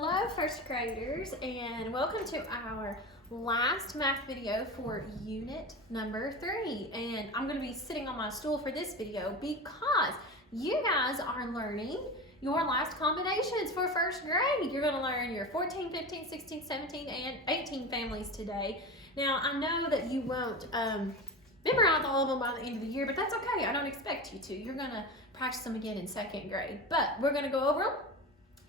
Hello first graders, and welcome to our last math video for unit number 3. And I'm going to be sitting on my stool for this video because you guys are learning your last combinations for first grade. You're going to learn your 14, 15, 16, 17, and 18 families today. Now I know that you won't memorize all of them by the end of the year, but that's okay. I don't expect you to. You're going to practice them again in second grade, but we're going to go over them.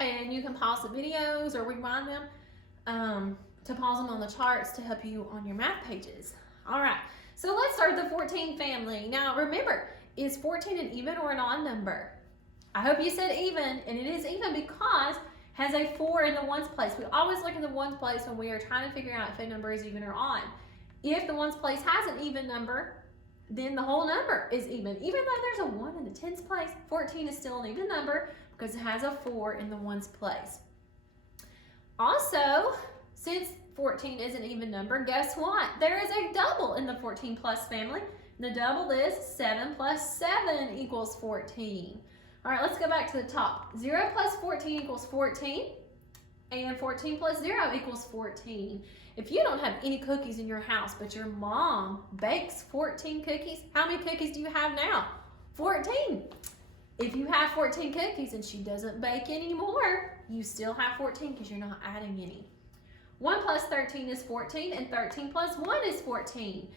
And you can pause the videos or rewind them to pause them on the charts to help you on your math pages. All right, so let's start with the 14 family. Now remember, is 14 an even or an odd number? I hope you said even, and it is even because it has a 4 in the ones place. We always look at the ones place when we are trying to figure out if a number is even or odd. If the ones place has an even number, then the whole number is even. Even though there's a 1 in the tens place, 14 is still an even number because it has a 4 in the ones place. Also, since 14 is an even number, guess what? There is a double in the 14 plus family. The double is 7 plus 7 equals 14. All right, let's go back to the top. 0 plus 14 equals 14, and 14 plus 0 equals 14. If you don't have any cookies in your house, but your mom bakes 14 cookies, how many cookies do you have now? 14. If you have 14 cookies and she doesn't bake any more, you still have 14 because you're not adding any. 1 plus 13 is 14, and 13 plus 1 is 14.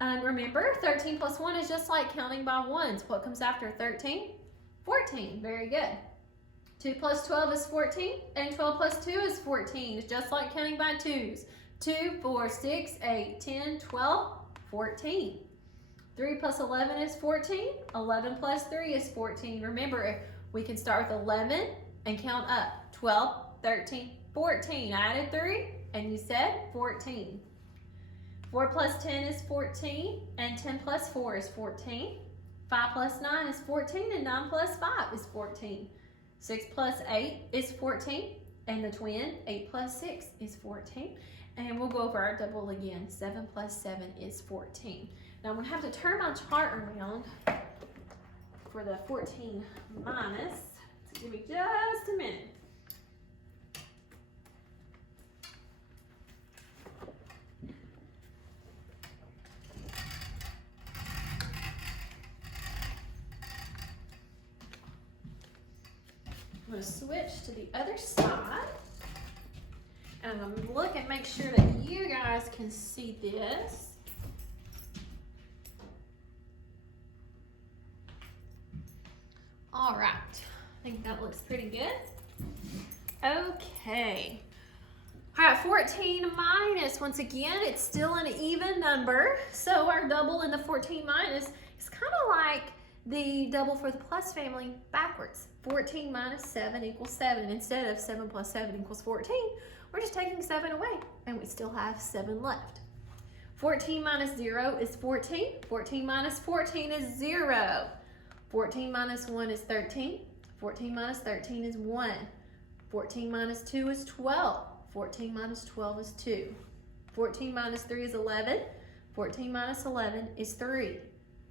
Remember, 13 plus 1 is just like counting by ones. What comes after 13? 14. Very good. 2 plus 12 is 14, and 12 plus 2 is 14. It's just like counting by twos. 2, 4, 6, 8, 10, 12, 14. 3 plus 11 is 14. 11 plus 3 is 14. Remember, if we can start with 11 and count up. 12, 13, 14. I added 3, and you said 14. 4 plus 10 is 14, and 10 plus 4 is 14. 5 plus 9 is 14, and 9 plus 5 is 14. 6 plus 8 is 14, and the twin, 8 plus 6 is 14. And we'll go over our double again. 7 plus 7 is 14. Now I'm going to have to turn my chart around for the 14 minus. So give me just a minute. I'm going to switch to the other side. And I'm going to look and make sure that you guys can see this. All right, I think that looks pretty good. Okay. All right, 14 minus, once again, it's still an even number. So our double in the 14 minus is kind of like the double for the plus family backwards. 14 minus 7 equals 7. Instead of 7 plus 7 equals 14, we're just taking 7 away, and we still have 7 left. 14 minus 0 is 14. 14 minus 14 is 0. 14 minus 1 is 13. 14 minus 13 is 1. 14 minus 2 is 12. 14 minus 12 is 2. 14 minus 3 is 11. 14 minus 11 is 3.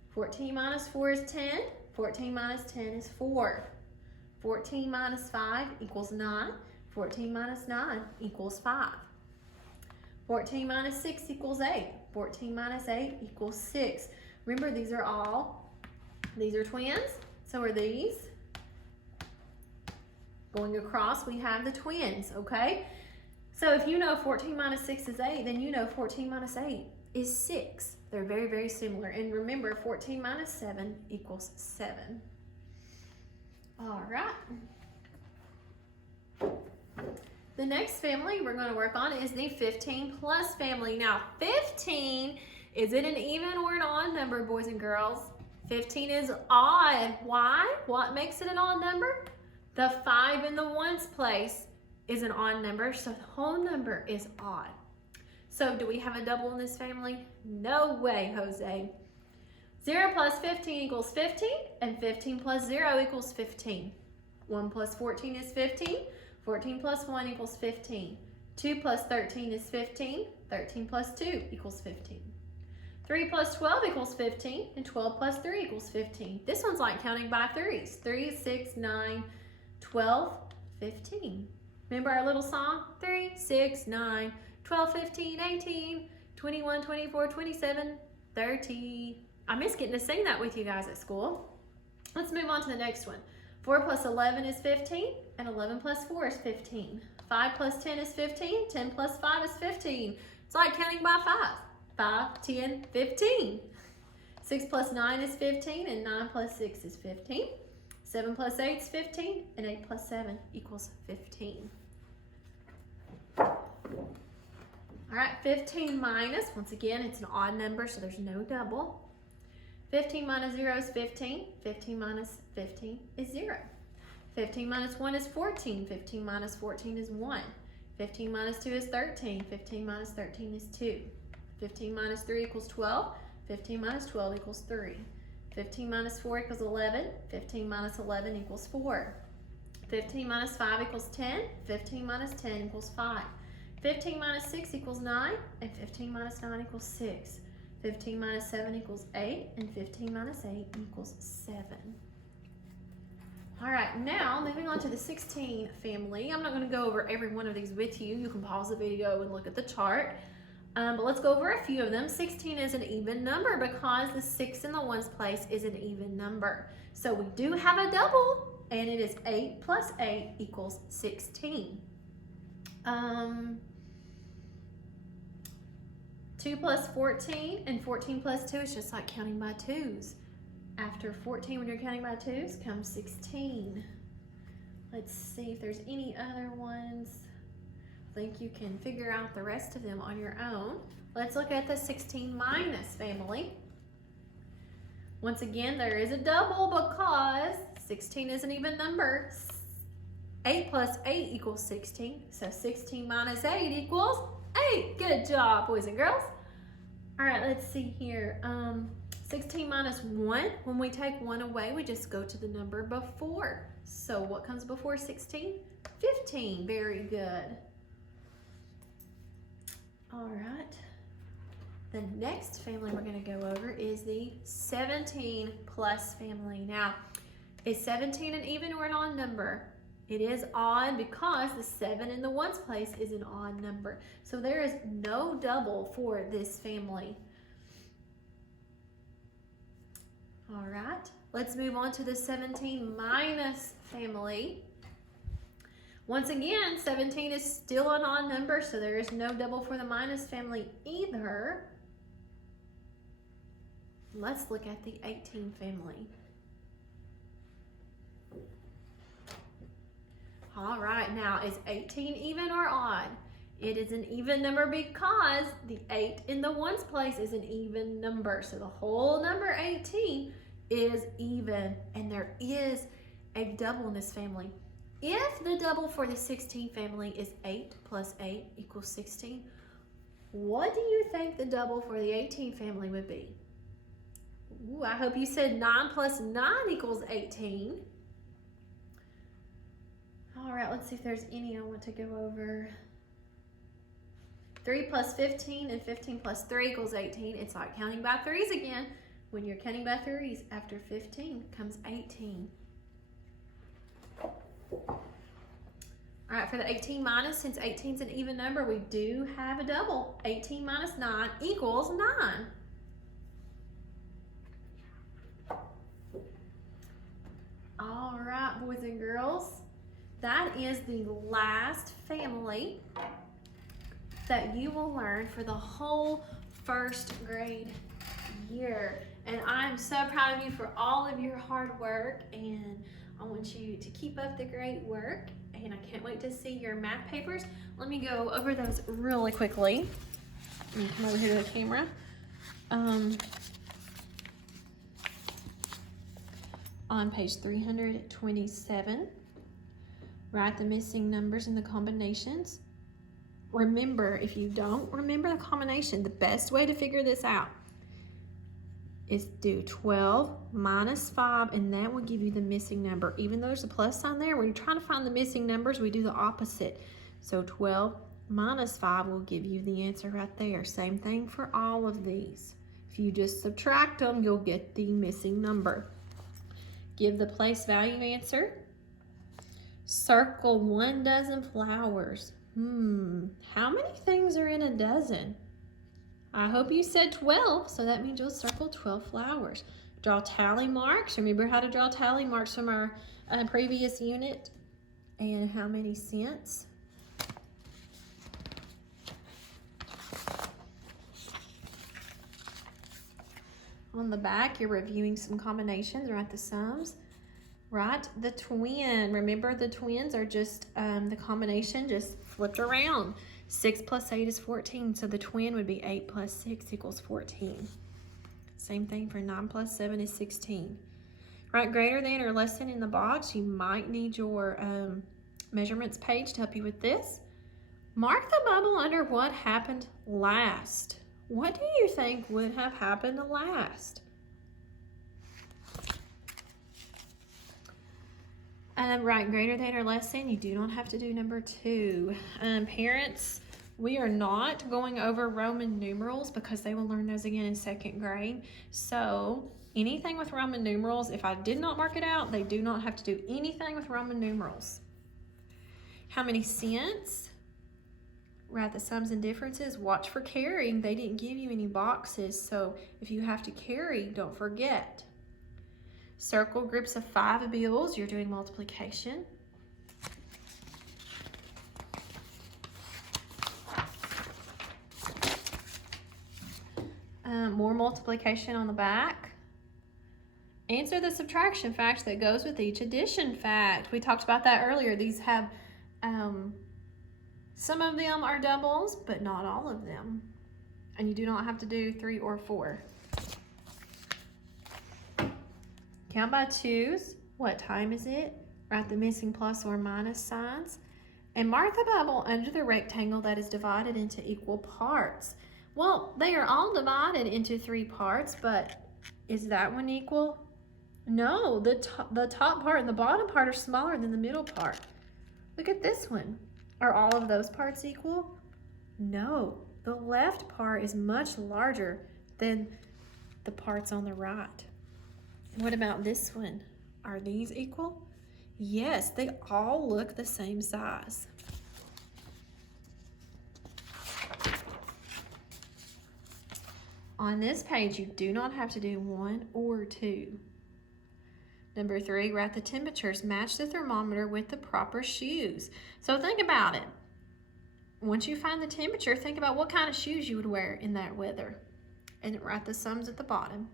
14 minus 4 is 10. 14 minus 10 is 4. 14 minus 5 equals 9. 14 minus 9 equals 5. 14 minus 6 equals 8. 14 minus 8 equals 6. Remember, these are twins, so are these. Going across, we have the twins, okay? So if you know 14 minus 6 is 8, then you know 14 minus 8 is 6. They're very, very similar. And remember, 14 minus 7 equals 7. All right. The next family we're going to work on is the 15 plus family. Now, 15, is it an even or an odd number, boys and girls? 15 is odd. Why? What makes it an odd number? The 5 in the ones place is an odd number, so the whole number is odd. So do we have a double in this family? No way, Jose. 0 plus 15 equals 15, and 15 plus 0 equals 15. 1 plus 14 is 15. 14 plus 1 equals 15. 2 plus 13 is 15. 13 plus 2 equals 15. 3 plus 12 equals 15, and 12 plus 3 equals 15. This one's like counting by threes. 3, 6, 9, 12, 15. Remember our little song? 3, 6, 9, 12, 15, 18, 21, 24, 27, 30. I miss getting to sing that with you guys at school. Let's move on to the next one. 4 plus 11 is 15, and 11 plus 4 is 15. 5 plus 10 is 15, 10 plus 5 is 15. It's like counting by 5. 5, 10, 15. 6 plus 9 is 15, and 9 plus 6 is 15. 7 plus 8 is 15, and 8 plus 7 equals 15. All right, 15 minus, once again, it's an odd number, so there's no double. 15 minus 0 is 15. 15 minus 15 is 0. 15 minus 1 is 14. 15 minus 14 is 1. 15 minus 2 is 13. 15 minus 13 is 2. 15 minus 3 equals 12. 15 minus 12 equals 3. 15 minus 4 equals 11. 15 minus 11 equals 4. 15 minus 5 equals 10. 15 minus 10 equals 5. 15 minus 6 equals 9. And 15 minus 9 equals 6. 15 minus 7 equals 8, and 15 minus 8 equals 7. All right, now moving on to the 16 family. I'm not going to go over every one of these with you. You can pause the video and look at the chart. But let's go over a few of them. 16 is an even number because the 6 in the ones place is an even number. So we do have a double, and it is 8 plus 8 equals 16. 2 plus 14 and 14 plus 2 is just like counting by twos. After 14, when you're counting by twos, comes 16. Let's see if there's any other ones. I think you can figure out the rest of them on your own. Let's look at the 16 minus family. Once again, there is a double because 16 is an even number. 8 plus 8 equals 16. So 16 minus 8 equals 8. Good job, boys and girls. All right, let's see here. 16 minus 1, when we take 1 away, we just go to the number before. So what comes before 16? 15. Very good. All right. The next family we're going to go over is the 17 plus family. Now, is 17 an even or an odd number? It is odd because the 7 in the ones place is an odd number. So there is no double for this family. All right, let's move on to the 17 minus family. Once again, 17 is still an odd number, so there is no double for the minus family either. Let's look at the 18 family. All right, now is 18 even or odd? It is an even number because the 8 in the ones place is an even number. So the whole number 18 is even, and there is a double in this family. If the double for the 16 family is 8 plus 8 equals 16, what do you think the double for the 18 family would be? Ooh, I hope you said 9 plus 9 equals 18. All right, let's see if there's any I want to go over. 3 plus 15 and 15 plus 3 equals 18. It's like counting by threes again. When you're counting by threes, after 15 comes 18. All right, for the 18 minus, since 18 is an even number, we do have a double. 18 minus 9 equals 9. All right, boys and girls, that is the last family that you will learn for the whole first grade year. And I'm so proud of you for all of your hard work, and I want you to keep up the great work, and I can't wait to see your math papers. Let me go over those really quickly. Let me come over here to the camera. On page 327, write the missing numbers and the combinations. Remember, if you don't remember the combination, the best way to figure this out is do 12 minus 5, and that will give you the missing number. Even though there's a plus sign there, when you're trying to find the missing numbers, we do the opposite. So 12 minus 5 will give you the answer right there. Same thing for all of these. If you just subtract them, you'll get the missing number. Give the place value answer. Circle 1 dozen flowers. How many things are in a dozen? I hope you said 12, so that means you'll circle 12 flowers. Draw tally marks. Remember how to draw tally marks from our previous unit? And how many cents? On the back, you're reviewing some combinations. Write the sums. Write the twin. Remember, the twins are just the combination just flipped around. 6 plus 8 is 14, so the twin would be 8 plus 6 equals 14. Same thing for 9 plus 7 is 16. Write greater than or less than in the box. You might need your measurements page to help you with this. Mark the bubble under what happened last. What do you think would have happened last? Write greater than or less than. You do not have to do number 2. Parents, we are not going over Roman numerals because they will learn those again in 2nd grade. So anything with Roman numerals, if I did not mark it out, they do not have to do anything with Roman numerals. How many cents? Write the sums and differences. Watch for carrying. They didn't give you any boxes, so if you have to carry, don't forget. Circle groups of 5 bills. You're doing multiplication. More multiplication on the back. Answer the subtraction fact that goes with each addition fact. We talked about that earlier. These have, some of them are doubles, but not all of them. And you do not have to do 3 or 4. Count by 2s. What time is it? Write the missing plus or minus signs. And mark the bubble under the rectangle that is divided into equal parts. Well, they are all divided into 3 parts, but is that one equal? No, the top part and the bottom part are smaller than the middle part. Look at this one. Are all of those parts equal? No, the left part is much larger than the parts on the right. What about this one? Are these equal? Yes, they all look the same size. On this page, you do not have to do 1 or 2. Number 3, write the temperatures. Match the thermometer with the proper shoes. So think about it. Once you find the temperature, think about what kind of shoes you would wear in that weather. And write the sums at the bottom.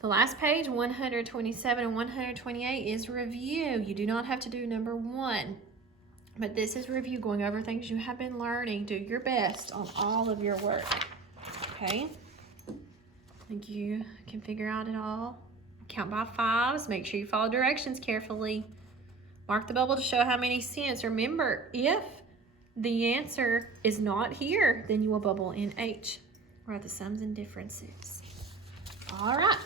The last page, 127 and 128, is review. You do not have to do number 1. But this is review, going over things you have been learning. Do your best on all of your work. Okay? I think you can figure out it all. Count by 5s. Make sure you follow directions carefully. Mark the bubble to show how many cents. Remember, if the answer is not here, then you will bubble in H. Write the sums and differences. All right.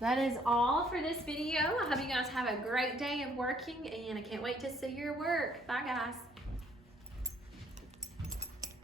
That is all for this video. I hope you guys have a great day of working, and I can't wait to see your work. Bye, guys.